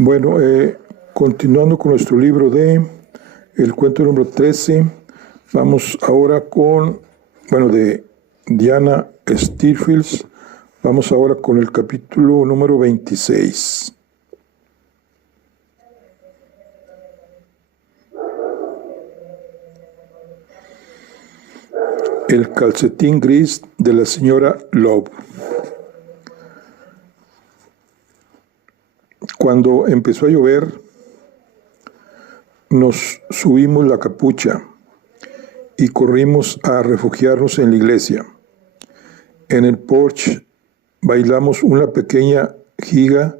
Bueno, continuando con nuestro libro de el cuento número 13, vamos ahora de Diana Steelfields, vamos ahora con el capítulo número 26. El calcetín gris de la señora Love. Cuando empezó a llover, nos subimos la capucha y corrimos a refugiarnos en la iglesia. En el porche bailamos una pequeña giga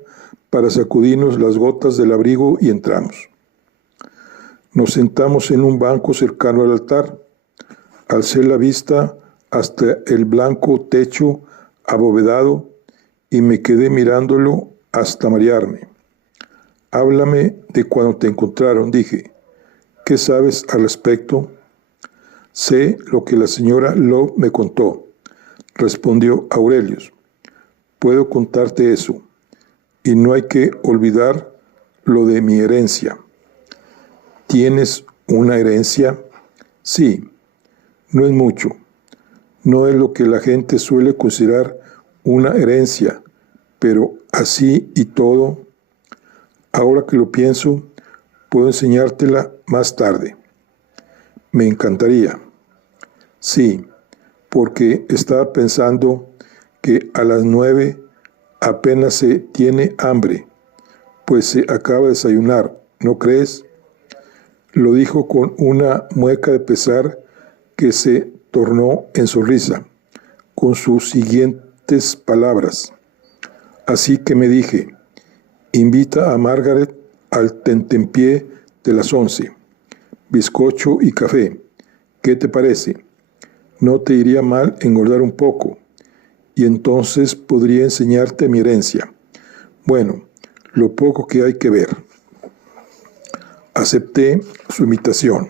para sacudirnos las gotas del abrigo y entramos. Nos sentamos en un banco cercano al altar. Alcé la vista hasta el blanco techo abovedado y me quedé mirándolo hasta marearme. Háblame de cuando te encontraron, dije. ¿Qué sabes al respecto? Sé lo que la señora Love me contó, respondió Aurelius. Puedo contarte eso, y no hay que olvidar lo de mi herencia. ¿Tienes una herencia? Sí, no es mucho. No es lo que la gente suele considerar una herencia, pero así y todo, ahora que lo pienso, puedo enseñártela más tarde. Me encantaría. Sí, porque estaba pensando que a las 9 apenas se tiene hambre, pues se acaba de desayunar, ¿no crees? Lo dijo con una mueca de pesar que se tornó en sonrisa, con sus siguientes palabras. Así que me dije, invita a Margaret al tentempié de las 11, bizcocho y café. ¿Qué te parece? No te iría mal engordar un poco, y entonces podría enseñarte mi herencia. Bueno, lo poco que hay que ver. Acepté su invitación.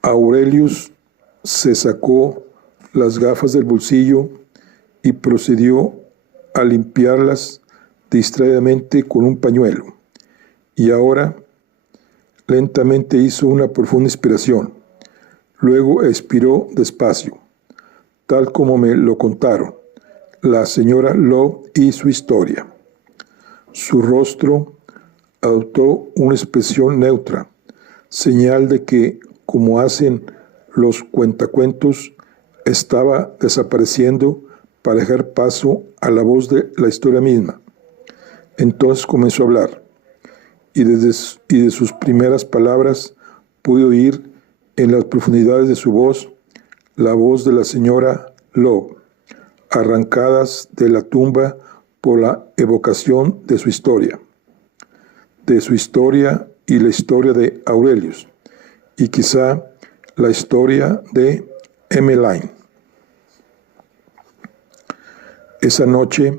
Aurelius se sacó las gafas del bolsillo y procedió a limpiarlas distraídamente con un pañuelo. Y ahora lentamente hizo una profunda inspiración. Luego expiró despacio, tal como me lo contaron, la señora Love y su historia. Su rostro adoptó una expresión neutra, señal de que, como hacen los cuentacuentos, estaba desapareciendo para dejar paso a la voz de la historia misma. Entonces comenzó a hablar, y de sus primeras palabras pude oír en las profundidades de su voz la voz de la señora Love, arrancadas de la tumba por la evocación de su historia y la historia de Aurelius, y quizá la historia de Emmeline. Esa noche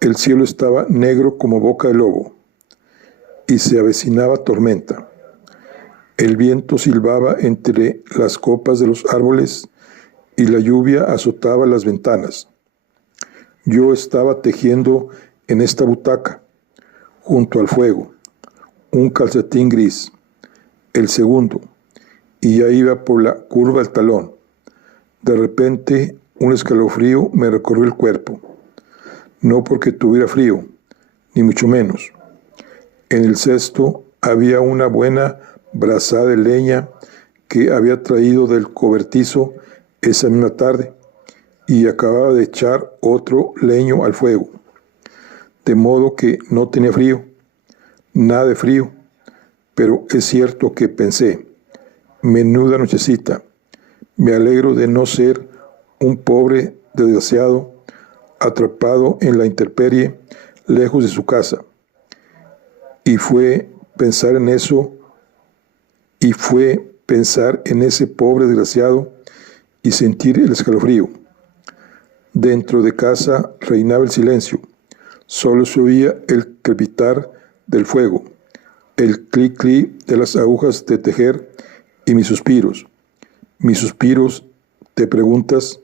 el cielo estaba negro como boca de lobo y se avecinaba tormenta. El viento silbaba entre las copas de los árboles y la lluvia azotaba las ventanas. Yo estaba tejiendo en esta butaca, junto al fuego, un calcetín gris, el segundo, y ya iba por la curva del talón. De repente, un escalofrío me recorrió el cuerpo. No porque tuviera frío, ni mucho menos. En el cesto había una buena brazada de leña que había traído del cobertizo esa misma tarde y acababa de echar otro leño al fuego. De modo que no tenía frío, nada de frío, pero es cierto que pensé, menuda nochecita, me alegro de no ser un pobre desgraciado atrapado en la intemperie lejos de su casa. Y fue pensar en ese pobre desgraciado y sentir el escalofrío. Dentro de casa reinaba el silencio. Solo se oía el crepitar del fuego, el clic-clic de las agujas de tejer y mis suspiros. Mis suspiros, ¿te preguntas?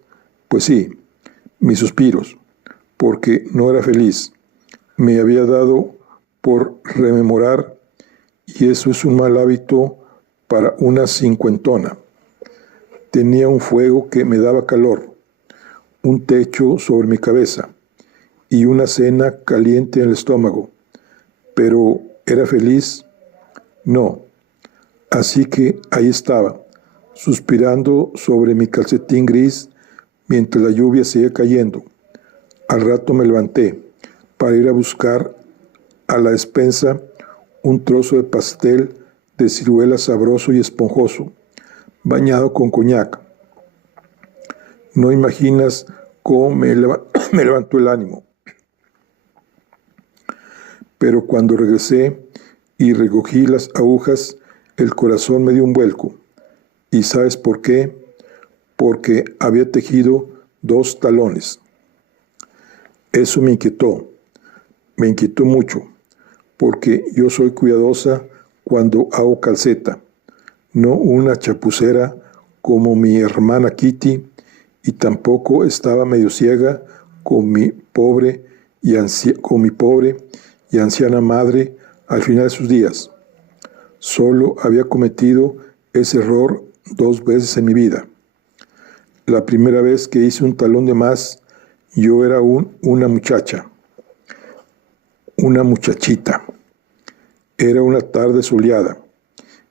Pues sí, mis suspiros, porque no era feliz, me había dado por rememorar, y eso es un mal hábito para una cincuentona. Tenía un fuego que me daba calor, un techo sobre mi cabeza y una cena caliente en el estómago. Pero ¿era feliz? No. Así que ahí estaba, suspirando sobre mi calcetín gris mientras la lluvia seguía cayendo. Al rato me levanté para ir a buscar a la despensa un trozo de pastel de ciruela sabroso y esponjoso, bañado con coñac. No imaginas cómo me levantó el ánimo. Pero cuando regresé y recogí las agujas, el corazón me dio un vuelco. ¿Y sabes por qué? Porque había tejido 2 talones. Eso me inquietó mucho, porque yo soy cuidadosa cuando hago calceta, no una chapucera como mi hermana Kitty, y tampoco estaba medio ciega con mi pobre y anciana madre al final de sus días. Solo había cometido ese error 2 veces en mi vida. La primera vez que hice un talón de más, yo era una muchachita. Era una tarde soleada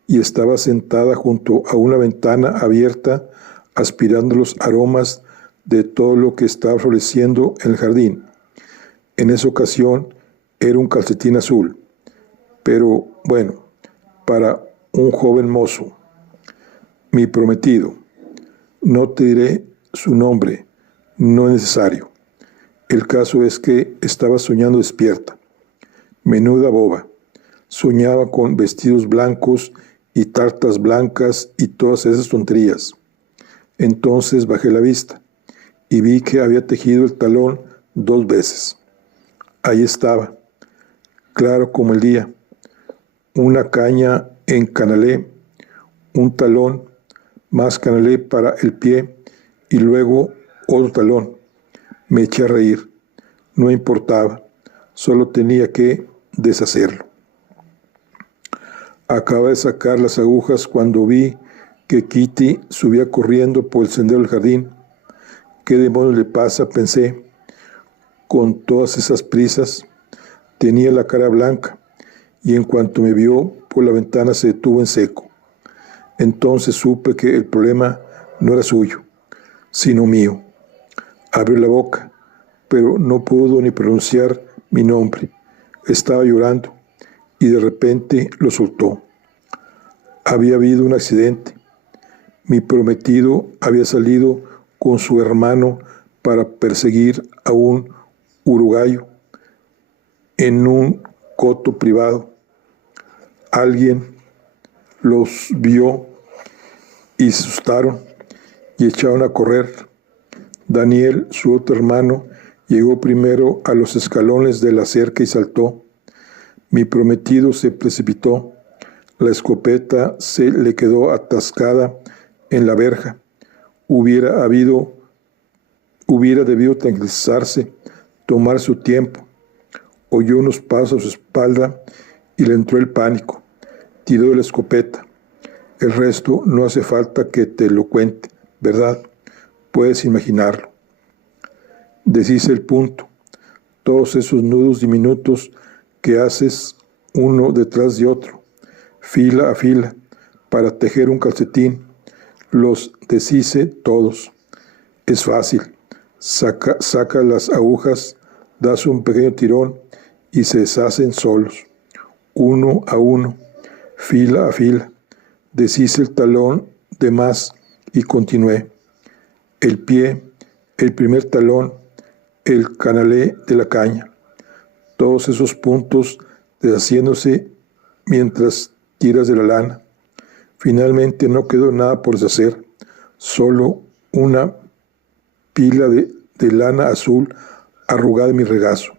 y estaba sentada junto a una ventana abierta aspirando los aromas de todo lo que estaba floreciendo en el jardín. En esa ocasión era un calcetín azul, pero bueno, para un joven mozo. Mi prometido. No te diré su nombre, no es necesario. El caso es que estaba soñando despierta. Menuda boba. Soñaba con vestidos blancos y tartas blancas y todas esas tonterías. Entonces bajé la vista y vi que había tejido el talón 2 veces. Ahí estaba, claro como el día, una caña en canalé, un talón, más canalé para el pie y luego otro talón. Me eché a reír. No importaba, solo tenía que deshacerlo. Acababa de sacar las agujas cuando vi que Kitty subía corriendo por el sendero del jardín. ¿Qué demonios le pasa?, pensé. Con todas esas prisas, tenía la cara blanca y en cuanto me vio por la ventana se detuvo en seco. Entonces supe que el problema no era suyo, sino mío. Abrió la boca, pero no pudo ni pronunciar mi nombre. Estaba llorando y de repente lo soltó. Había habido un accidente. Mi prometido había salido con su hermano para perseguir a un uruguayo en un coto privado. Alguien los vio y se asustaron y echaron a correr. Daniel, su otro hermano, llegó primero a los escalones de la cerca y saltó. Mi prometido se precipitó. La escopeta se le quedó atascada en la verja. Hubiera debido tranquilizarse, tomar su tiempo. Oyó unos pasos a su espalda y le entró el pánico. Tiró de la escopeta. El resto no hace falta que te lo cuente, ¿verdad? Puedes imaginarlo. Deshice el punto. Todos esos nudos diminutos que haces uno detrás de otro, fila a fila, para tejer un calcetín, los deshice todos. Es fácil. Saca las agujas, das un pequeño tirón y se deshacen solos, uno a uno, fila a fila. Deshice el talón de más y continué. El pie, el primer talón, el canalé de la caña. Todos esos puntos deshaciéndose mientras tiras de la lana. Finalmente no quedó nada por deshacer, solo una pila de lana azul arrugada en mi regazo.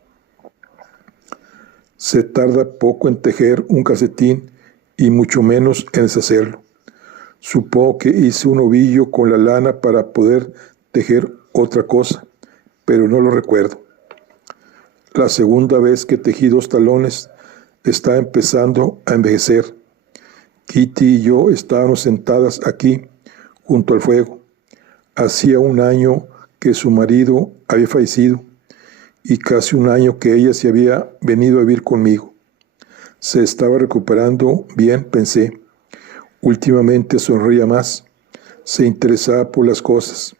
Se tarda poco en tejer un calcetín y mucho menos en deshacerlo. Supongo que hice un ovillo con la lana para poder tejer otra cosa, pero no lo recuerdo. La segunda vez que tejí 2 talones estaba empezando a envejecer. Kitty y yo estábamos sentadas aquí, junto al fuego. Hacía 1 año que su marido había fallecido y casi 1 año que ella se había venido a vivir conmigo. Se estaba recuperando bien, pensé. Últimamente sonreía más, se interesaba por las cosas.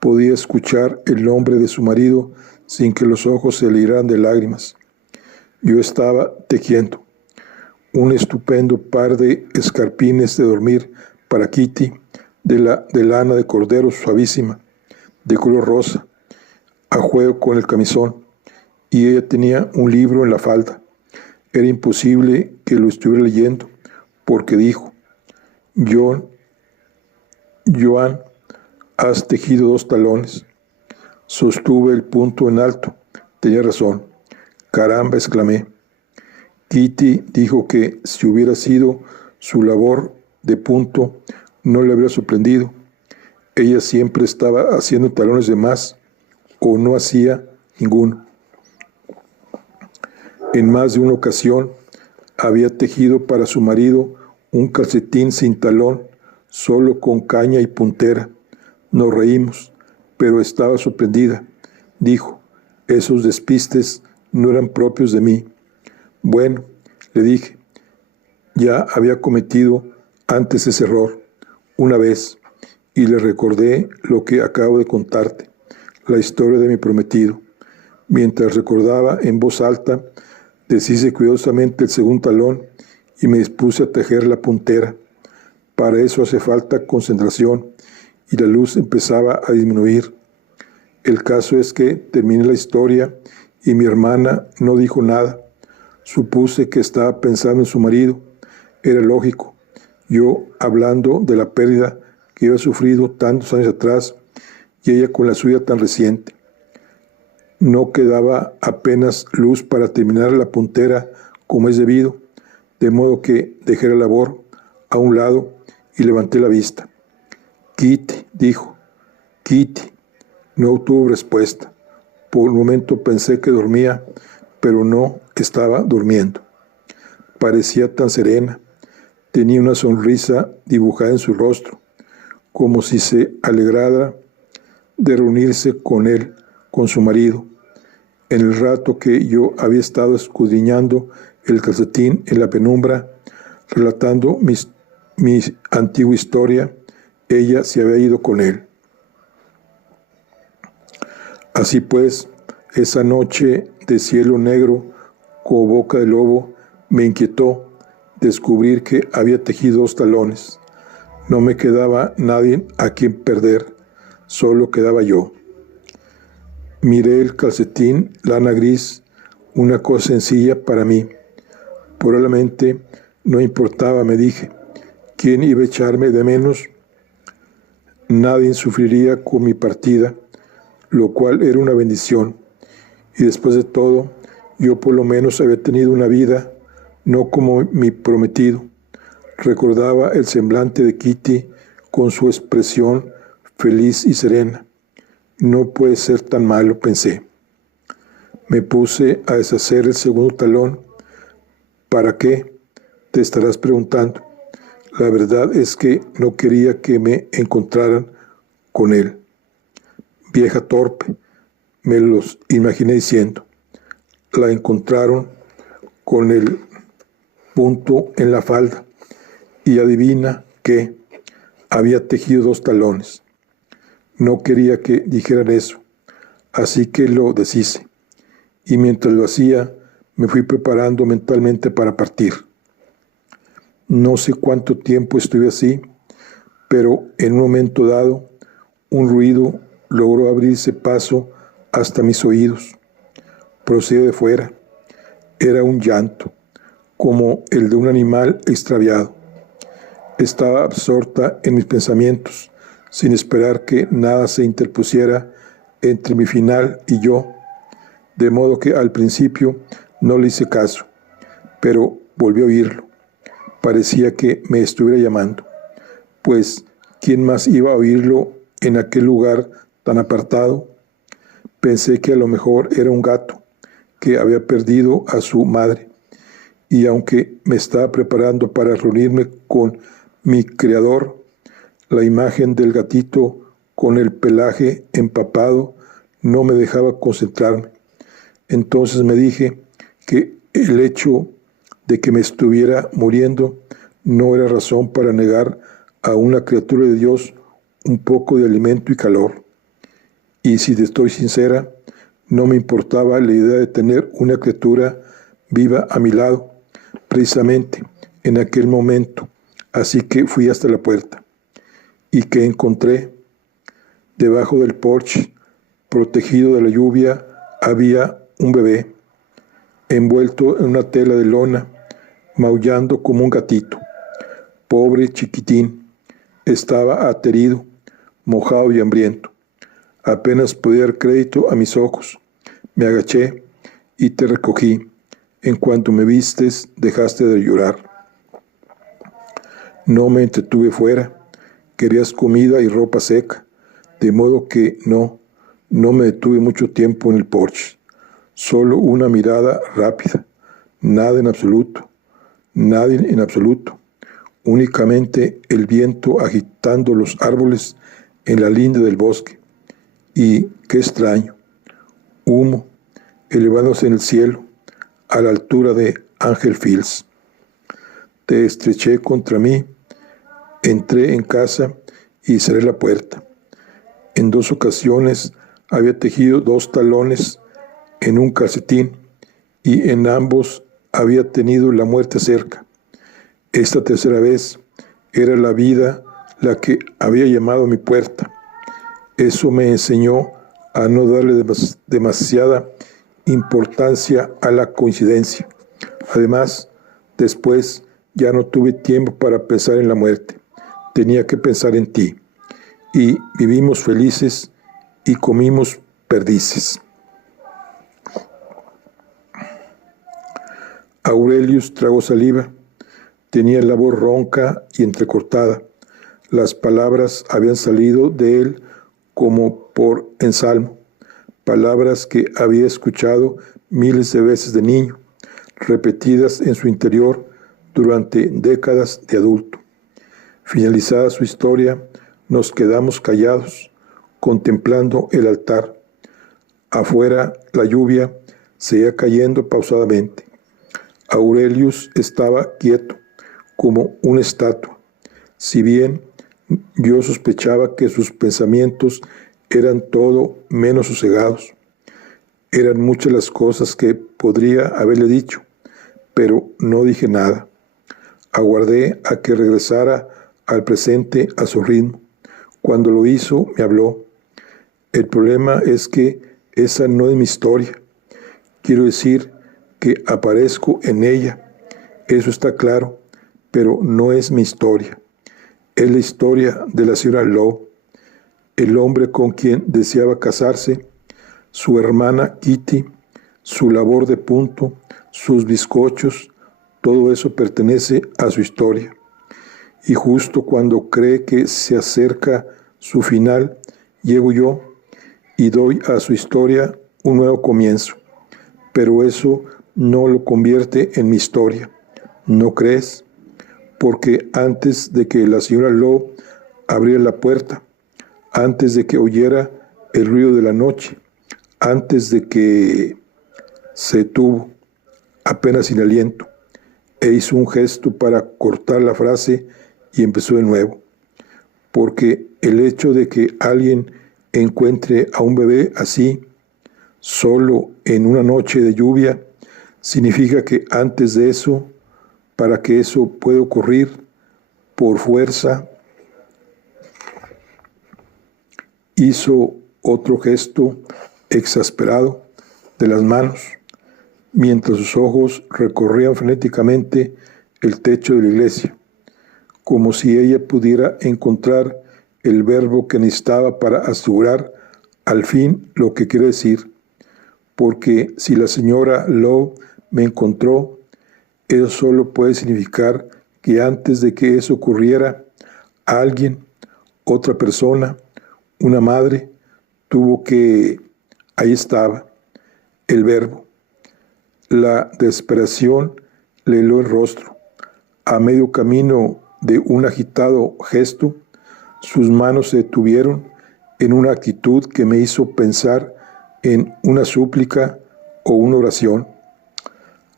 Podía escuchar el nombre de su marido sin que los ojos se le llenaran de lágrimas. Yo estaba tejiendo un estupendo par de escarpines de dormir para Kitty, de lana de cordero suavísima, de color rosa, a juego con el camisón, y ella tenía un libro en la falda. Era imposible que lo estuviera leyendo, porque dijo: Joan, has tejido 2 talones. Sostuve el punto en alto. Tenía razón. Caramba, exclamé. Kitty dijo que si hubiera sido su labor de punto, no le habría sorprendido. Ella siempre estaba haciendo talones de más, o no hacía ninguno. En más de una ocasión había tejido para su marido un calcetín sin talón, solo con caña y puntera. Nos reímos, pero estaba sorprendida. Dijo: esos despistes no eran propios de mí. Bueno, le dije, ya había cometido antes ese error, una vez, y le recordé lo que acabo de contarte, la historia de mi prometido. Mientras recordaba en voz alta, deshice cuidadosamente el segundo talón y me dispuse a tejer la puntera. Para eso hace falta concentración, y la luz empezaba a disminuir. El caso es que terminé la historia y mi hermana no dijo nada. Supuse que estaba pensando en su marido. Era lógico. Yo hablando de la pérdida que había sufrido tantos años atrás y ella con la suya tan reciente. No quedaba apenas luz para terminar la puntera como es debido, de modo que dejé la labor a un lado y levanté la vista. Kitty, dijo. Kitty. No obtuvo respuesta. Por un momento pensé que dormía, pero no estaba durmiendo. Parecía tan serena. Tenía una sonrisa dibujada en su rostro, como si se alegrara de reunirse con él, con su marido. En el rato que yo había estado escudriñando el calcetín en la penumbra, relatando mi antigua historia, ella se había ido con él. Así pues, esa noche de cielo negro, como boca de lobo, me inquietó descubrir que había tejido 2 talones. No me quedaba nadie a quien perder, solo quedaba yo. Miré el calcetín, lana gris, una cosa sencilla para mí. Probablemente no importaba, me dije. ¿Quién iba a echarme de menos? Nadie sufriría con mi partida, lo cual era una bendición. Y después de todo, yo por lo menos había tenido una vida, no como mi prometido. Recordaba el semblante de Kitty con su expresión feliz y serena. No puede ser tan malo, pensé. Me puse a deshacer el segundo talón. ¿Para qué?, te estarás preguntando. La verdad es que no quería que me encontraran con él. Vieja torpe, me los imaginé diciendo. La encontraron con el punto en la falda y adivina qué, había tejido 2 talones. No quería que dijeran eso, así que lo deshice. Y mientras lo hacía, me fui preparando mentalmente para partir. No sé cuánto tiempo estuve así, pero en un momento dado, un ruido logró abrirse paso hasta mis oídos. Procedía de fuera. Era un llanto, como el de un animal extraviado. Estaba absorta en mis pensamientos, sin esperar que nada se interpusiera entre mi final y yo, de modo que al principio no le hice caso, pero volví a oírlo. Parecía que me estuviera llamando, pues ¿quién más iba a oírlo en aquel lugar tan apartado? Pensé que a lo mejor era un gato, que había perdido a su madre. Y aunque me estaba preparando para reunirme con mi Creador, la imagen del gatito con el pelaje empapado no me dejaba concentrarme. Entonces me dije que el hecho de que me estuviera muriendo no era razón para negar a una criatura de Dios un poco de alimento y calor. Y si te estoy sincera, no me importaba la idea de tener una criatura viva a mi lado, precisamente en aquel momento. Así que fui hasta la puerta. ¿Y qué encontré? Debajo del porche, protegido de la lluvia, había un bebé, envuelto en una tela de lona, maullando como un gatito. Pobre chiquitín, estaba aterido, mojado y hambriento. Apenas podía dar crédito a mis ojos. Me agaché y te recogí. En cuanto me vistes, dejaste de llorar. No me entretuve fuera. Querías comida y ropa seca, de modo que no me detuve mucho tiempo en el porche. Solo una mirada rápida. Nada en absoluto. Nadie en absoluto. Únicamente el viento agitando los árboles en la linde del bosque. Y qué extraño. Humo elevándose en el cielo a la altura de Angel Fields. Te estreché contra mí. Entré en casa y cerré la puerta. En 2 ocasiones había tejido 2 talones en un calcetín y en ambos había tenido la muerte cerca. Esta tercera vez era la vida la que había llamado a mi puerta. Eso me enseñó a no darle demasiada importancia a la coincidencia. Además, después ya no tuve tiempo para pensar en la muerte. Tenía que pensar en ti. Y vivimos felices y comimos perdices. Aurelius tragó saliva. Tenía la voz ronca y entrecortada. Las palabras habían salido de él como por ensalmo. Palabras que había escuchado miles de veces de niño, repetidas en su interior durante décadas de adulto. Finalizada su historia, nos quedamos callados, contemplando el altar. Afuera, la lluvia seguía cayendo pausadamente. Aurelius estaba quieto, como una estatua. Si bien yo sospechaba que sus pensamientos eran todo menos sosegados. Eran muchas las cosas que podría haberle dicho, pero no dije nada. Aguardé a que regresara al presente a su ritmo. Cuando lo hizo, me habló. El problema es que esa no es mi historia. Quiero decir que aparezco en ella. Eso está claro, pero no es mi historia. Es la historia de la señora Lowe, el hombre con quien deseaba casarse, su hermana Kitty, su labor de punto, sus bizcochos, todo eso pertenece a su historia. Y justo cuando cree que se acerca su final, llego yo y doy a su historia un nuevo comienzo. Pero eso no lo convierte en mi historia. ¿No crees? Porque antes de que la señora Lowe abriera la puerta, antes de que oyera el ruido de la noche, antes de que se detuvo, apenas sin aliento, e hizo un gesto para cortar la frase y empezó de nuevo. Porque el hecho de que alguien encuentre a un bebé así, solo en una noche de lluvia, significa que antes de eso, para que eso pueda ocurrir, por fuerza, hizo otro gesto exasperado de las manos, mientras sus ojos recorrían frenéticamente el techo de la iglesia, como si ella pudiera encontrar el verbo que necesitaba para asegurar al fin lo que quiere decir. Porque si la señora Lowe me encontró, eso solo puede significar que antes de que eso ocurriera, alguien, otra persona, una madre, tuvo que... Ahí estaba, el verbo. La desesperación le heló el rostro. A medio camino de un agitado gesto, sus manos se detuvieron en una actitud que me hizo pensar en una súplica o una oración.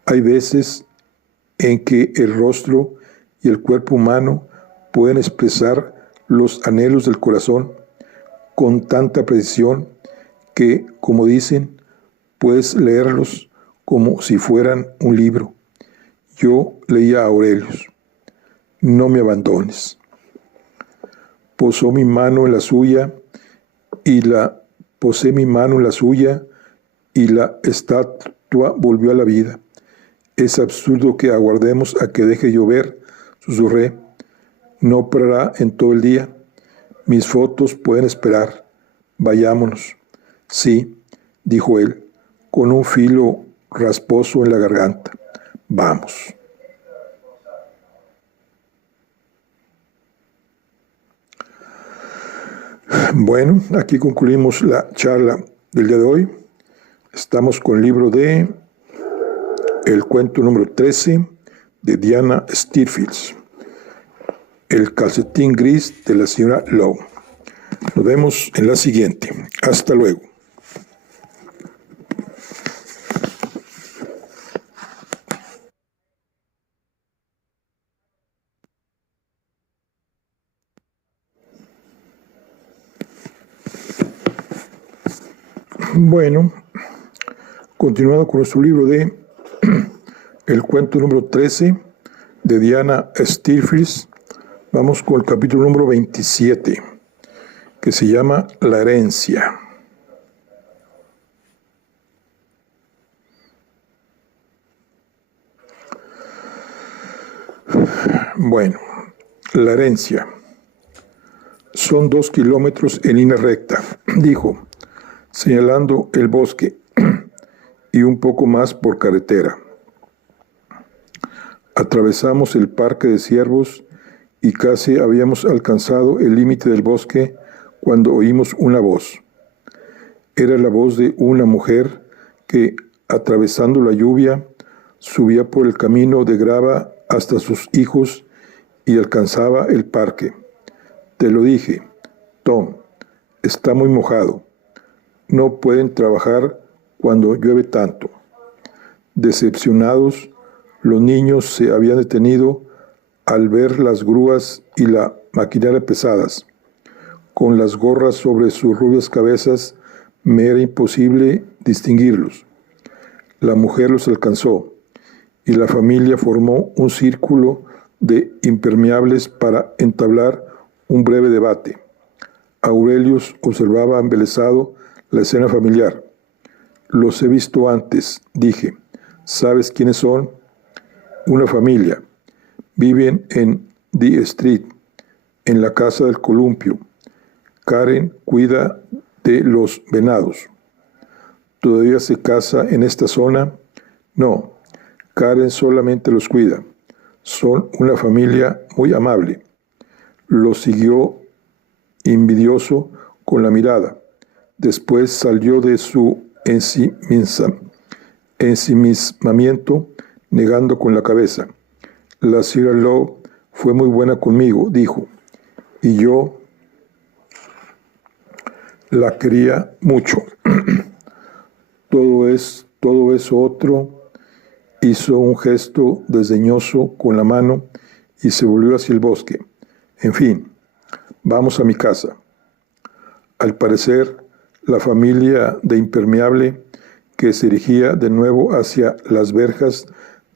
Hay veces en que el rostro y el cuerpo humano pueden expresar los anhelos del corazón con tanta precisión que, como dicen, puedes leerlos como si fueran un libro. Yo leía a Aurelius: no me abandones. Posé mi mano en la suya y la estatua volvió a la vida. Es absurdo que aguardemos a que deje llover, susurré. No parará en todo el día. Mis fotos pueden esperar. Vayámonos. Sí, dijo él, con un filo rasposo en la garganta. Vamos. Bueno, aquí concluimos la charla del día de hoy. Estamos con el libro de el cuento número 13 de Diana Stearfield, El calcetín gris de la señora Lowe. Nos vemos en la siguiente. Hasta luego. Bueno, continuando con nuestro libro de el cuento número 13 de Diana Stearfield, vamos con el capítulo número 27, que se llama La herencia. Bueno, la herencia. Son 2 kilómetros en línea recta, dijo, señalando el bosque, y un poco más por carretera. Atravesamos el parque de ciervos y casi habíamos alcanzado el límite del bosque cuando oímos una voz. Era la voz de una mujer que, atravesando la lluvia, subía por el camino de grava hasta sus hijos y alcanzaba el parque. Te lo dije, Tom, está muy mojado. No pueden trabajar cuando llueve tanto. Decepcionados, los niños se habían detenido al ver las grúas y la maquinaria pesadas. Con las gorras sobre sus rubias cabezas me era imposible distinguirlos. La mujer los alcanzó y la familia formó un círculo de impermeables para entablar un breve debate. Aurelius observaba embelesado la escena familiar. Los he visto antes, dije. ¿Sabes quiénes son? Una familia. Viven en The Street, en la casa del columpio. Karen cuida de los venados. ¿Todavía se casa en esta zona? No, Karen solamente los cuida. Son una familia muy amable. Los siguió envidioso con la mirada. Después salió de su ensimismamiento, negando con la cabeza. La señora Lowe fue muy buena conmigo, dijo, y yo la quería mucho. Todo eso otro hizo un gesto desdeñoso con la mano y se volvió hacia el bosque. En fin, vamos a mi casa. Al parecer, la familia de impermeable que se dirigía de nuevo hacia las verjas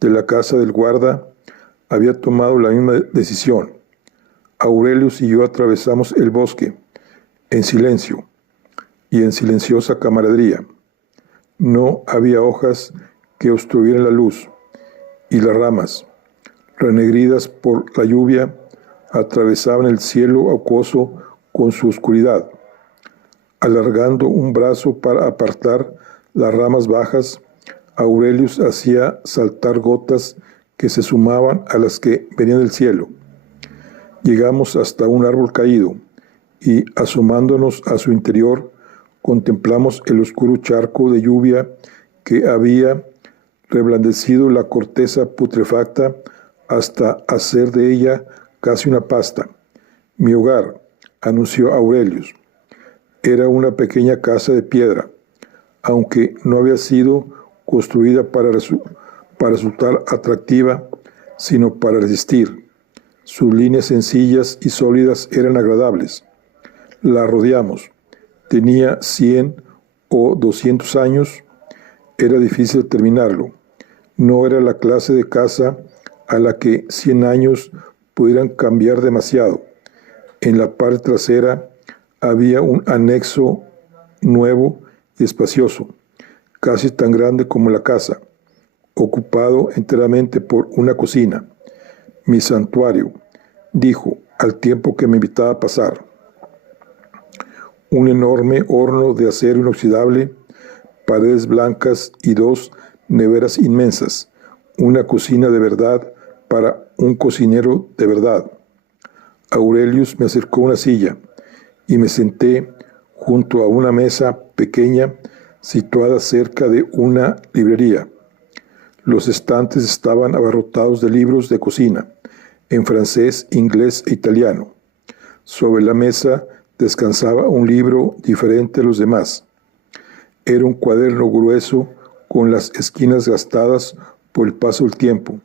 de la casa del guarda había tomado la misma decisión. Aurelius y yo atravesamos el bosque en silencio y en silenciosa camaradería. No había hojas que obstruyeran la luz y las ramas, renegridas por la lluvia, atravesaban el cielo acuoso con su oscuridad. Alargando un brazo para apartar las ramas bajas, Aurelius hacía saltar gotas que se sumaban a las que venían del cielo. Llegamos hasta un árbol caído y, asomándonos a su interior, contemplamos el oscuro charco de lluvia que había reblandecido la corteza putrefacta hasta hacer de ella casi una pasta. Mi hogar, anunció Aurelius, era una pequeña casa de piedra, aunque no había sido construida para resultar atractiva, sino para resistir. Sus líneas sencillas y sólidas eran agradables. La rodeamos. Tenía 100 o 200 años. Era difícil terminarlo. No era la clase de casa a la que 100 años pudieran cambiar demasiado. En la parte trasera había un anexo nuevo y espacioso, casi tan grande como la casa, ocupado enteramente por una cocina. Mi santuario, dijo, al tiempo que me invitaba a pasar. Un enorme horno de acero inoxidable, paredes blancas y 2 neveras inmensas, una cocina de verdad para un cocinero de verdad. Aurelius me acercó una silla y me senté junto a una mesa pequeña situada cerca de una librería. Los estantes estaban abarrotados de libros de cocina, en francés, inglés e italiano. Sobre la mesa descansaba un libro diferente a los demás. Era un cuaderno grueso con las esquinas gastadas por el paso del tiempo,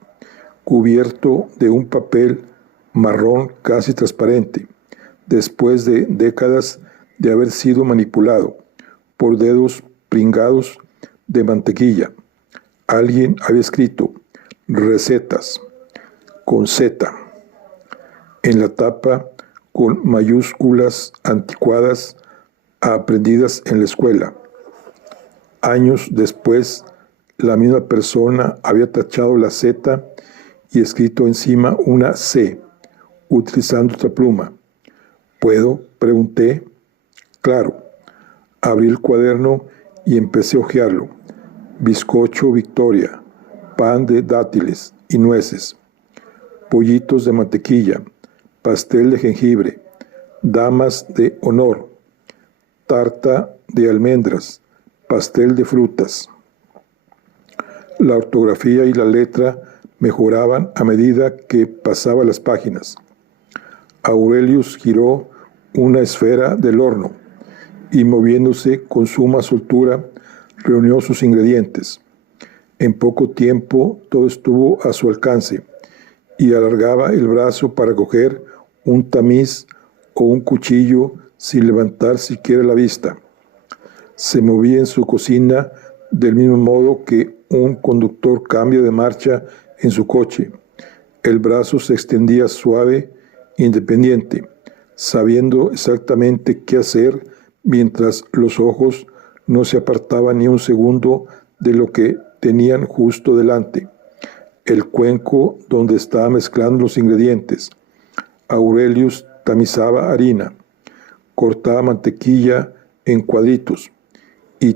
cubierto de un papel marrón casi transparente, después de décadas de haber sido manipulado por dedos pringados de mantequilla. Alguien había escrito recetas con Z en la tapa con mayúsculas anticuadas aprendidas en la escuela. Años después, la misma persona había tachado la Z y escrito encima una C, utilizando otra pluma. ¿Puedo?, pregunté. Claro. Abrí el cuaderno y empecé a hojearlo. Bizcocho Victoria, pan de dátiles y nueces, pollitos de mantequilla, pastel de jengibre, damas de honor, tarta de almendras, pastel de frutas. La ortografía y la letra mejoraban a medida que pasaba las páginas. Aurelius giró una esfera del horno y, moviéndose con suma soltura, reunió sus ingredientes. En poco tiempo todo estuvo a su alcance y alargaba el brazo para coger un tamiz o un cuchillo sin levantar siquiera la vista. Se movía en su cocina del mismo modo que un conductor cambia de marcha en su coche. El brazo se extendía suave, independiente, sabiendo exactamente qué hacer mientras los ojos no se apartaban ni un segundo de lo que tenían justo delante, el cuenco donde estaba mezclando los ingredientes. Aurelius tamizaba harina, cortaba mantequilla en cuadritos y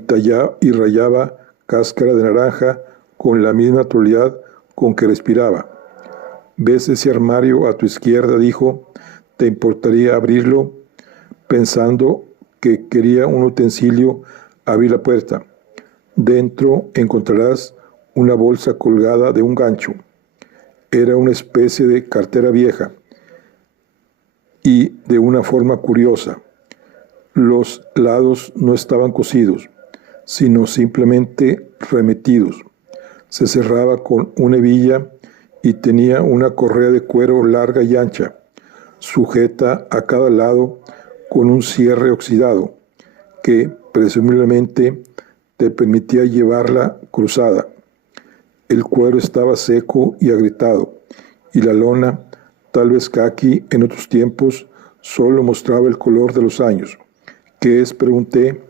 rayaba cáscara de naranja con la misma naturalidad con que respiraba. ¿Ves ese armario a tu izquierda?, dijo. ¿Te importaría abrirlo? Pensando que quería un utensilio, abrí la puerta. Dentro encontrarás una bolsa colgada de un gancho. Era una especie de cartera vieja y de una forma curiosa. Los lados no estaban cosidos, sino simplemente remetidos. Se cerraba con una hebilla y tenía una correa de cuero larga y ancha, sujeta a cada lado con un cierre oxidado, que presumiblemente te permitía llevarla cruzada. El cuero estaba seco y agrietado, y la lona, tal vez caqui en otros tiempos, solo mostraba el color de los años. ¿Qué es?, pregunté.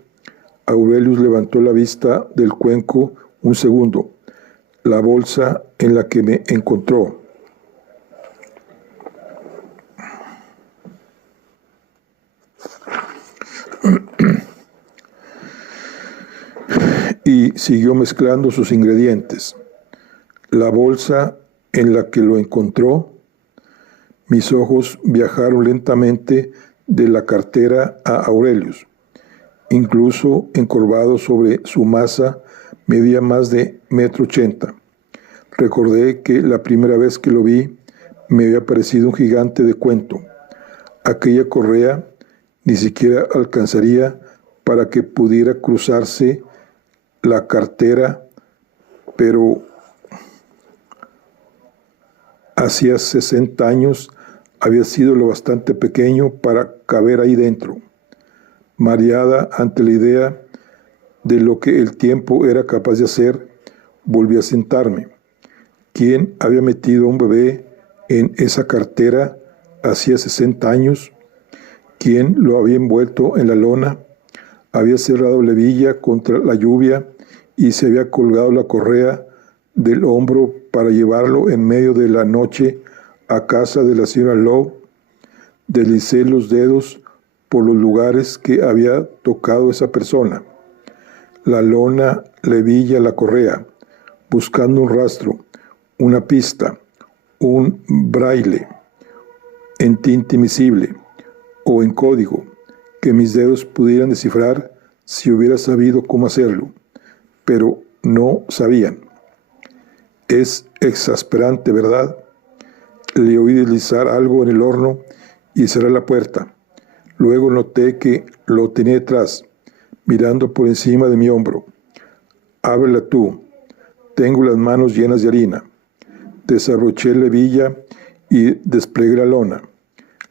Aurelius levantó la vista del cuenco un segundo. La bolsa en la que me encontró. Y siguió mezclando sus ingredientes. La bolsa en la que lo encontró. Mis ojos viajaron lentamente de la cartera a Aurelius. Incluso encorvado sobre su masa, medía más de 1,80 m. Recordé que la primera vez que lo vi me había parecido un gigante de cuento. Aquella correa ni siquiera alcanzaría para que pudiera cruzarse la cartera, pero hacía 60 años había sido lo bastante pequeño para caber ahí dentro. Mareada ante la idea de lo que el tiempo era capaz de hacer, volví a sentarme. ¿Quién había metido a un bebé en esa cartera hacía 60 años? ¿Quién lo había envuelto en la lona? Había cerrado la hebilla contra la lluvia y se había colgado la correa del hombro para llevarlo en medio de la noche a casa de la señora Lowe. Deslicé los dedos por los lugares que había tocado esa persona. La lona, la hebilla, la correa, buscando un rastro, una pista, un braille, en tinta invisible o en código, que mis dedos pudieran descifrar si hubiera sabido cómo hacerlo, pero no sabían. Es exasperante, ¿verdad? Le oí deslizar algo en el horno y cerrar la puerta. Luego noté que lo tenía detrás, mirando por encima de mi hombro. Ábrela tú. Tengo las manos llenas de harina. Desabroché la hebilla y desplegué la lona.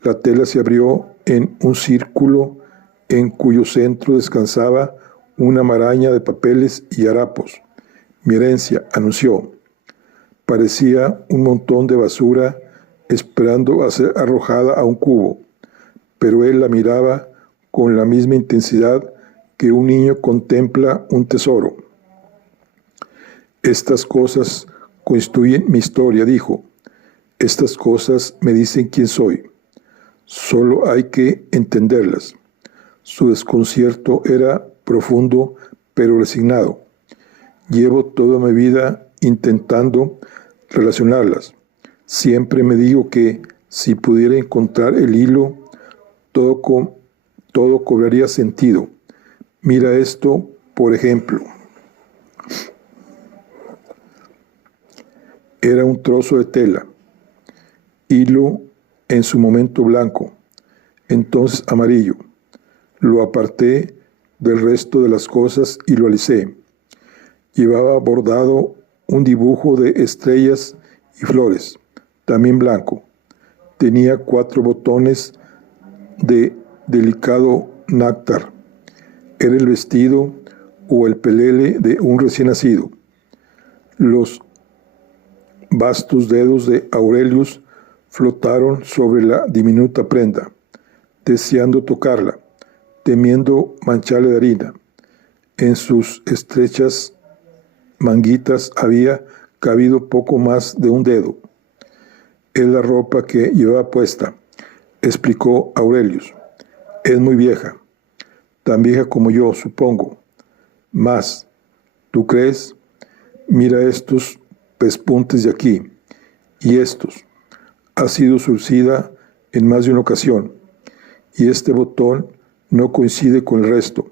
La tela se abrió en un círculo en cuyo centro descansaba una maraña de papeles y harapos. Mi herencia, anunció. Parecía un montón de basura esperando a ser arrojada a un cubo, pero él la miraba con la misma intensidad que un niño contempla un tesoro. Estas cosas constituyen mi historia, dijo. Estas cosas me dicen quién soy. Solo hay que entenderlas. Su desconcierto era profundo, pero resignado. Llevo toda mi vida intentando relacionarlas. Siempre me digo que si pudiera encontrar el hilo, todo cobraría sentido. Mira esto, por ejemplo. Era un trozo de tela, hilo en su momento blanco, entonces amarillo. Lo aparté del resto de las cosas y lo alisé. Llevaba bordado un dibujo de estrellas y flores, también blanco. Tenía 4 botones de delicado náctar. Era el vestido o el pelele de un recién nacido. Los vastos dedos de Aurelius flotaron sobre la diminuta prenda, deseando tocarla, temiendo mancharle de harina. En sus estrechas manguitas había cabido poco más de un dedo. Es la ropa que llevaba puesta, explicó Aurelius. Es muy vieja, tan vieja como yo, supongo. Más, ¿tú crees? Mira estos pespuntes de aquí, y estos. Ha sido surcida en más de una ocasión, y este botón no coincide con el resto.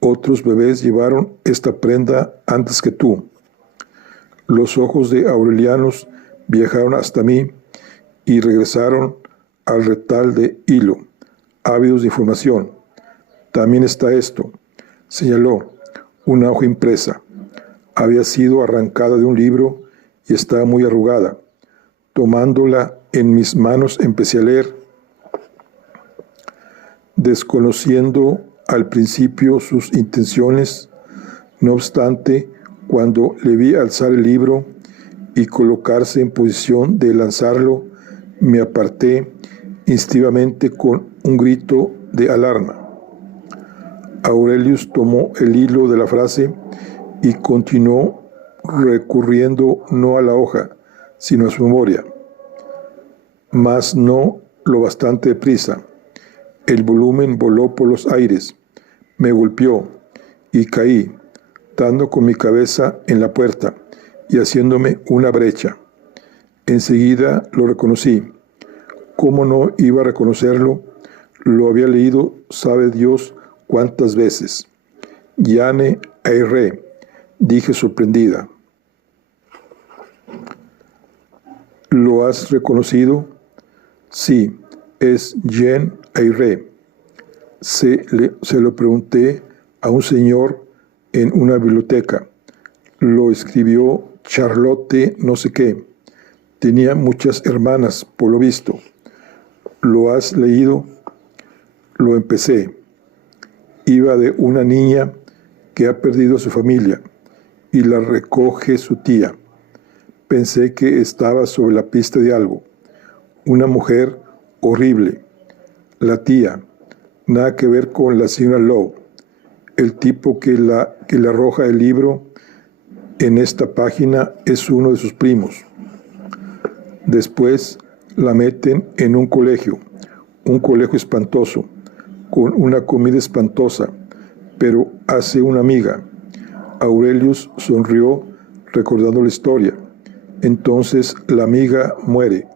Otros bebés llevaron esta prenda antes que tú. Los ojos de Aurelianus viajaron hasta mí y regresaron al retal de hilo, ávidos de información. También está esto, señaló, una hoja impresa. Había sido arrancada de un libro y estaba muy arrugada. Tomándola en mis manos empecé a leer, desconociendo al principio sus intenciones. No obstante, cuando le vi alzar el libro y colocarse en posición de lanzarlo, me aparté instintivamente con un grito de alarma. Aurelius tomó el hilo de la frase y continuó recurriendo no a la hoja, sino a su memoria, mas no lo bastante deprisa. El volumen voló por los aires, me golpeó y caí, dando con mi cabeza en la puerta y haciéndome una brecha. Enseguida lo reconocí. ¿Cómo no iba a reconocerlo? Lo había leído, sabe Dios cuántas veces. Yane Airre, dije sorprendida. ¿Lo has reconocido? Sí, es Jean Eyre. Se lo pregunté a un señor en una biblioteca. Lo escribió Charlotte no sé qué. Tenía muchas hermanas, por lo visto. ¿Lo has leído? Lo empecé. Iba de una niña que ha perdido a su familia y la recoge su tía. Pensé que estaba sobre la pista de algo. Una mujer horrible. La tía. Nada que ver con la señora Lowe. El tipo que le arroja el libro en esta página es uno de sus primos. Después la meten en un colegio espantoso, con una comida espantosa, pero hace una amiga. Aurelius sonrió recordando la historia. Entonces la amiga muere.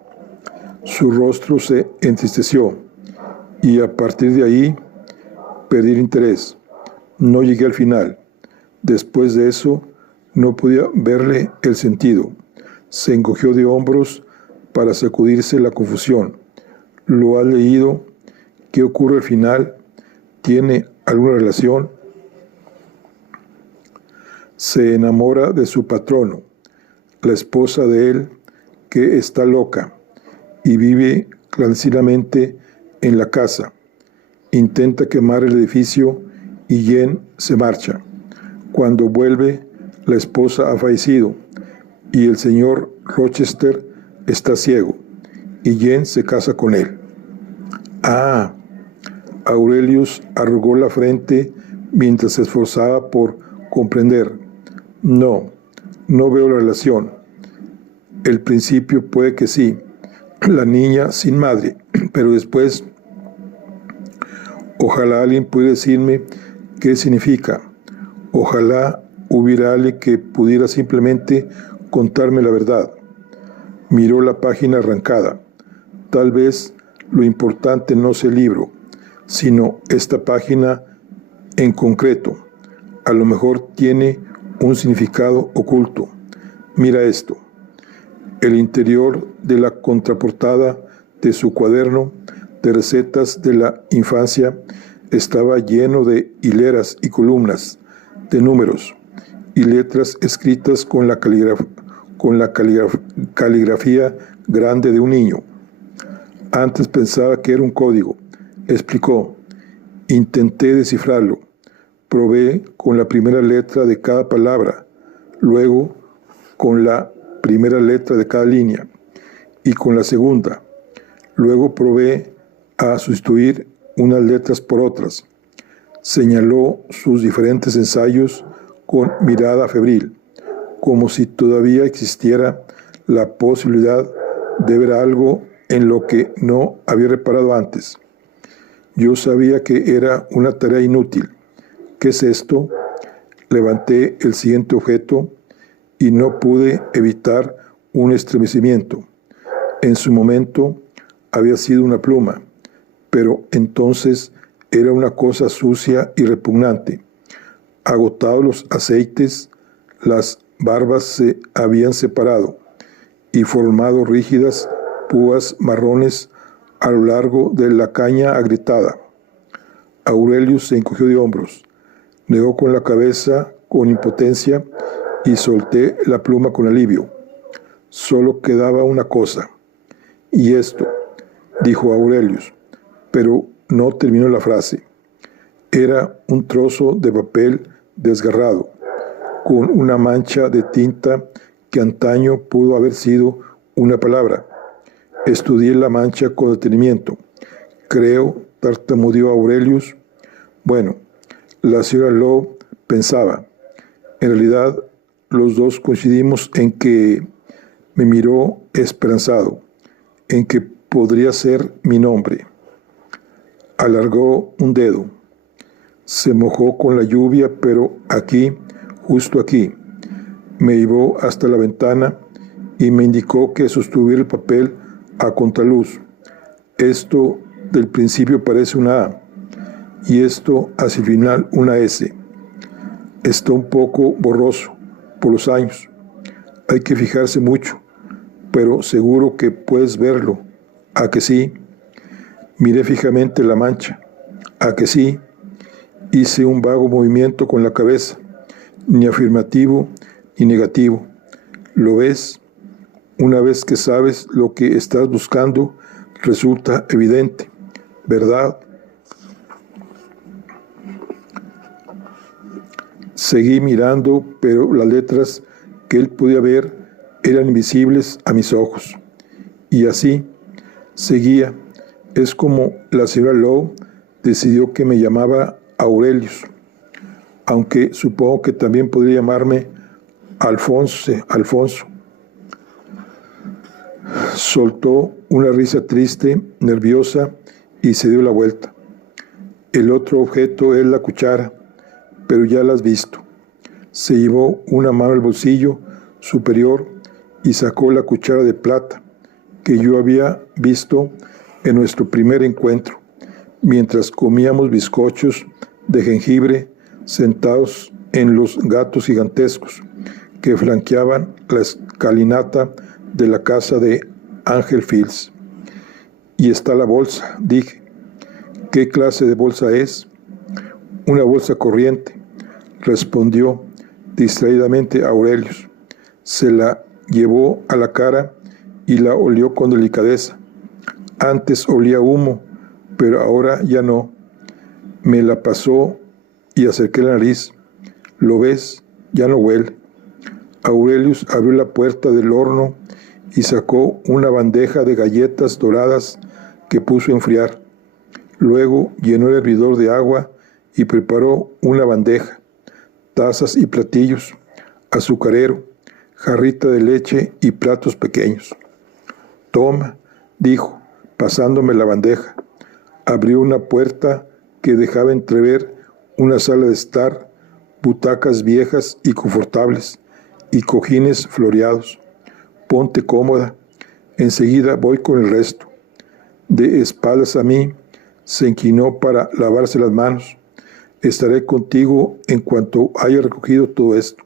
Su rostro se entristeció y a partir de ahí perdí el interés. No llegué al final. Después de eso no podía verle el sentido. Se encogió de hombros para sacudirse la confusión. ¿Lo has leído? ¿Qué ocurre al final? ¿Tiene alguna relación? Se enamora de su patrono, la esposa de él, que está loca y vive clandestinamente en la casa. Intenta quemar el edificio y Jean se marcha. Cuando vuelve, la esposa ha fallecido y el señor Rochester está ciego y Jean se casa con él. Ah, Aurelius arrugó la frente mientras se esforzaba por comprender. No veo la relación. El principio puede que sí, la niña sin madre, pero después, ojalá alguien pudiera decirme qué significa. Ojalá hubiera alguien que pudiera simplemente contarme la verdad. Miró la página arrancada. Tal vez lo importante no sea el libro, sino esta página en concreto. A lo mejor tiene un significado oculto. Mira esto. El interior de la contraportada de su cuaderno de recetas de la infancia estaba lleno de hileras y columnas, de números y letras escritas con la caligrafía grande de un niño. Antes pensaba que era un código, explicó. Intenté descifrarlo. Probé con la primera letra de cada palabra, luego con la primera letra de cada línea y con la segunda. Luego probé a sustituir unas letras por otras. Señaló sus diferentes ensayos con mirada febril, como si todavía existiera la posibilidad de ver algo en lo que no había reparado antes. Yo sabía que era una tarea inútil. ¿Qué es esto? Levanté el siguiente objeto y no pude evitar un estremecimiento. En su momento había sido una pluma, pero entonces era una cosa sucia y repugnante. Agotados los aceites, las barbas se habían separado y formado rígidas púas marrones a lo largo de la caña agrietada. Aurelius se encogió de hombros, negó con la cabeza con impotencia y solté la pluma con alivio. Solo quedaba una cosa. Y esto, dijo Aurelius, pero no terminó la frase. Era un trozo de papel desgarrado, con una mancha de tinta que antaño pudo haber sido una palabra. Estudié la mancha con detenimiento. Creo, tartamudeó Aurelius. Bueno, la señora Lowe pensaba. En realidad, los dos coincidimos en que me miró esperanzado, en que podría ser mi nombre. Alargó un dedo. Se mojó con la lluvia, pero aquí, justo aquí. Me llevó hasta la ventana y me indicó que sostuviera el papel a contraluz. Esto del principio parece una A y esto hacia el final una S. Está un poco borroso, por los años. Hay que fijarse mucho, pero seguro que puedes verlo. ¿A que sí? Miré fijamente la mancha. ¿A que sí? Hice un vago movimiento con la cabeza, ni afirmativo ni negativo. ¿Lo ves? Una vez que sabes lo que estás buscando, resulta evidente, ¿verdad? Seguí mirando, pero las letras que él podía ver eran invisibles a mis ojos. Y así seguía. Es como la señora Lowe decidió que me llamaba Aurelius, aunque supongo que también podría llamarme Alfonso. Soltó una risa triste, nerviosa, y se dio la vuelta. El otro objeto es la cuchara, pero ya la has visto. Se llevó una mano al bolsillo superior y sacó la cuchara de plata que yo había visto en nuestro primer encuentro, mientras comíamos bizcochos de jengibre sentados en los gatos gigantescos que flanqueaban la escalinata de la casa de Ángel Fields. Y está la bolsa, dije. ¿Qué clase de bolsa es? Una bolsa corriente, respondió distraídamente Aurelius. Se la llevó a la cara y la olió con delicadeza. Antes olía humo, pero ahora ya no. Me la pasó y acerqué la nariz. ¿Lo ves? Ya no huele. Aurelius abrió la puerta del horno y sacó una bandeja de galletas doradas que puso a enfriar. Luego llenó el hervidor de agua y preparó una bandeja, tazas y platillos, azucarero, jarrita de leche y platos pequeños. Toma, dijo, pasándome la bandeja. Abrió una puerta que dejaba entrever una sala de estar, butacas viejas y confortables, y cojines floreados. Ponte cómoda, enseguida voy con el resto. De espaldas a mí, se inclinó para lavarse las manos. Estaré contigo en cuanto haya recogido todo esto.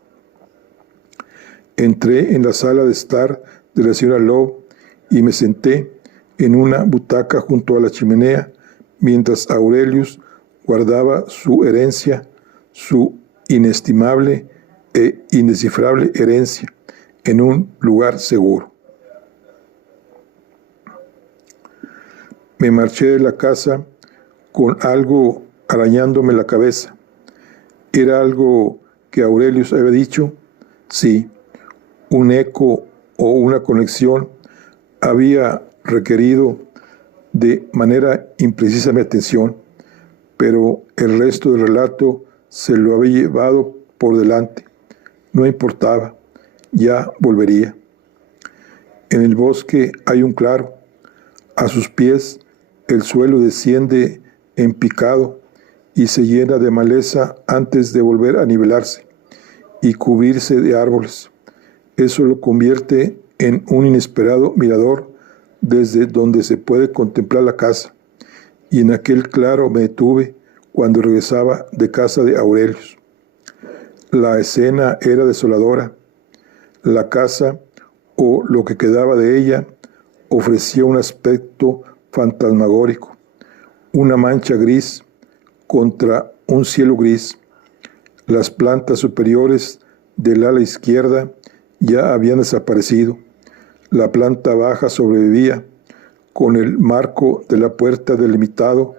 Entré en la sala de estar de la señora Lowe y me senté en una butaca junto a la chimenea mientras Aurelius guardaba su herencia, su inestimable e indescifrable herencia, en un lugar seguro. Me marché de la casa con algo arañándome la cabeza. ¿Era algo que Aurelius había dicho? Sí, un eco o una conexión había requerido de manera imprecisa mi atención, pero el resto del relato se lo había llevado por delante. No importaba, ya volvería. En el bosque hay un claro. A sus pies el suelo desciende en picado y se llena de maleza antes de volver a nivelarse y cubrirse de árboles. Eso lo convierte en un inesperado mirador desde donde se puede contemplar la casa, y en aquel claro me detuve cuando regresaba de casa de Aurelius. La escena era desoladora. La casa, o lo que quedaba de ella, ofrecía un aspecto fantasmagórico, una mancha gris contra un cielo gris. Las plantas superiores del ala izquierda ya habían desaparecido. La planta baja sobrevivía, con el marco de la puerta delimitado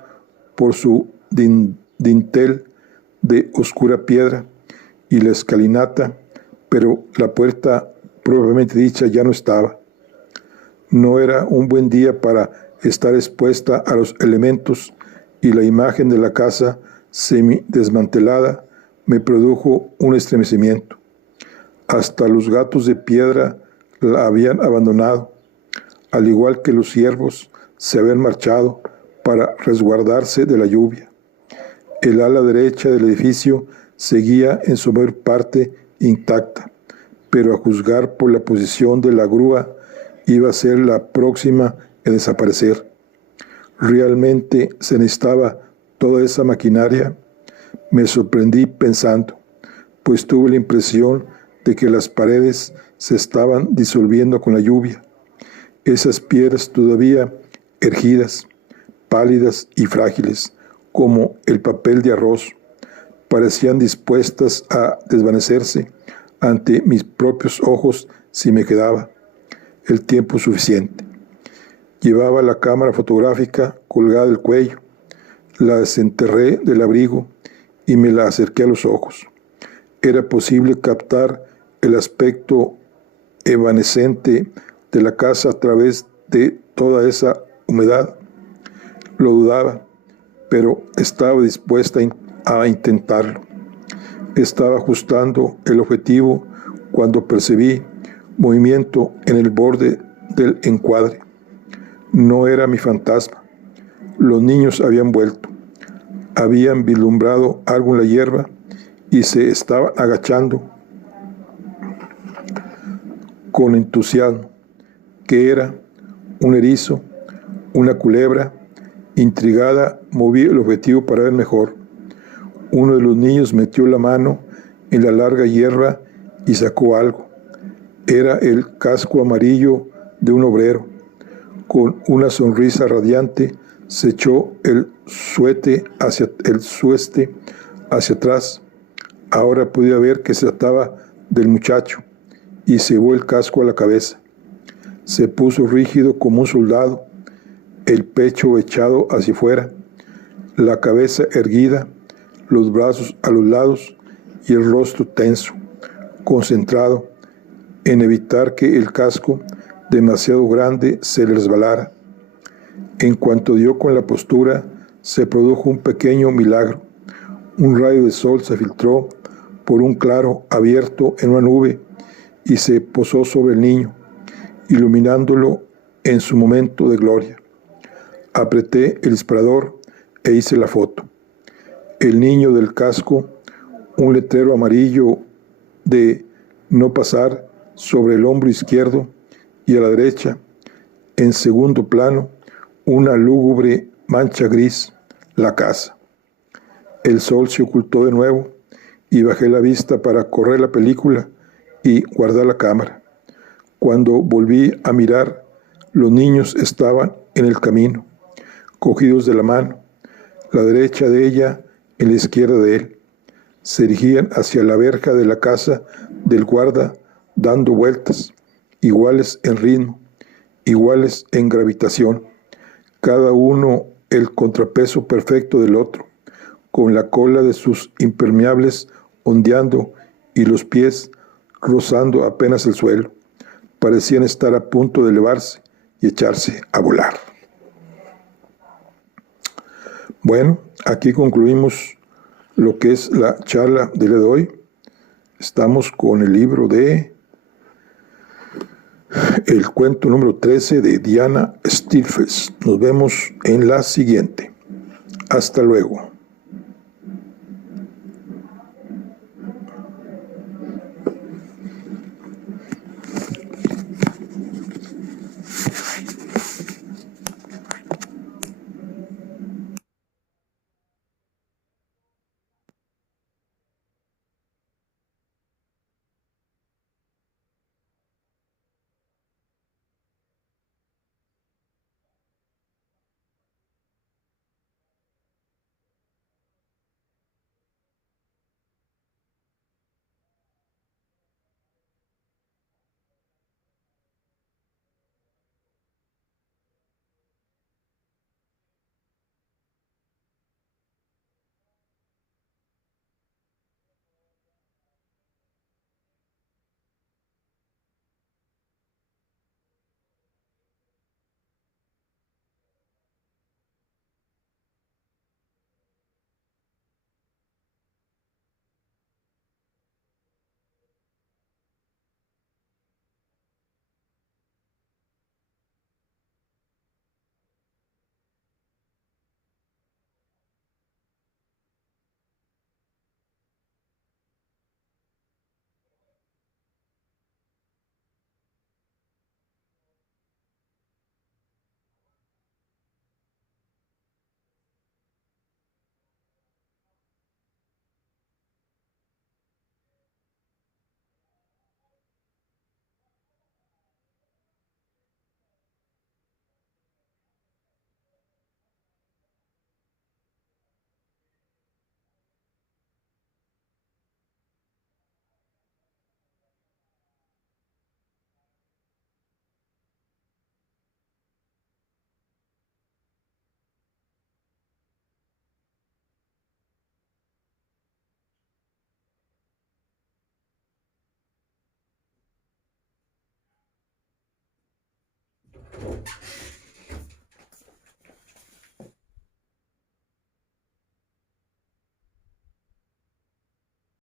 por su dintel de oscura piedra y la escalinata, pero la puerta propiamente dicha ya no estaba. No era un buen día para estar expuesta a los elementos, y la imagen de la casa semi-desmantelada me produjo un estremecimiento. Hasta los gatos de piedra la habían abandonado, al igual que los ciervos se habían marchado para resguardarse de la lluvia. El ala derecha del edificio seguía en su mayor parte intacta, pero a juzgar por la posición de la grúa iba a ser la próxima en desaparecer. ¿Realmente se necesitaba toda esa maquinaria? Me sorprendí pensando, pues tuve la impresión de que las paredes se estaban disolviendo con la lluvia. Esas piedras todavía erguidas, pálidas y frágiles, como el papel de arroz, parecían dispuestas a desvanecerse ante mis propios ojos si me quedaba el tiempo suficiente. Llevaba la cámara fotográfica colgada del cuello, la desenterré del abrigo y me la acerqué a los ojos. Era posible captar el aspecto evanescente de la casa a través de toda esa humedad. Lo dudaba, pero estaba dispuesta a intentarlo. Estaba ajustando el objetivo cuando percibí movimiento en el borde del encuadre. No era mi fantasma. Los niños habían vuelto. Habían vislumbrado algo en la hierba y se estaban agachando con entusiasmo. ¿Qué era? ¿Un erizo? ¿Una culebra? Intrigada, moví el objetivo para ver mejor. Uno de los niños metió la mano en la larga hierba y sacó algo. Era el casco amarillo de un obrero. Con una sonrisa radiante, se echó el sueste hacia atrás. Ahora podía ver que se trataba del muchacho y se llevó el casco a la cabeza. Se puso rígido como un soldado, el pecho echado hacia afuera, la cabeza erguida, los brazos a los lados y el rostro tenso, concentrado en evitar que el casco, demasiado grande, se le resbalara. En cuanto dio con la postura, se produjo un pequeño milagro. Un rayo de sol se filtró por un claro abierto en una nube y se posó sobre el niño, iluminándolo en su momento de gloria. Apreté el disparador e hice la foto. El niño del casco, un letrero amarillo de no pasar sobre el hombro izquierdo y a la derecha, en segundo plano, una lúgubre mancha gris, la casa. El sol se ocultó de nuevo y bajé la vista para correr la película y guardar la cámara. Cuando volví a mirar, los niños estaban en el camino, cogidos de la mano, la derecha de ella en la izquierda de él. Se dirigían hacia la verja de la casa del guarda, dando vueltas, iguales en ritmo, iguales en gravitación, cada uno el contrapeso perfecto del otro, con la cola de sus impermeables ondeando y los pies rozando apenas el suelo. Parecían estar a punto de elevarse y echarse a volar. Bueno, aquí concluimos lo que es la charla del día de hoy. Estamos con el libro de el cuento número 13 de Diana Stilfels. Nos vemos en la siguiente. Hasta luego.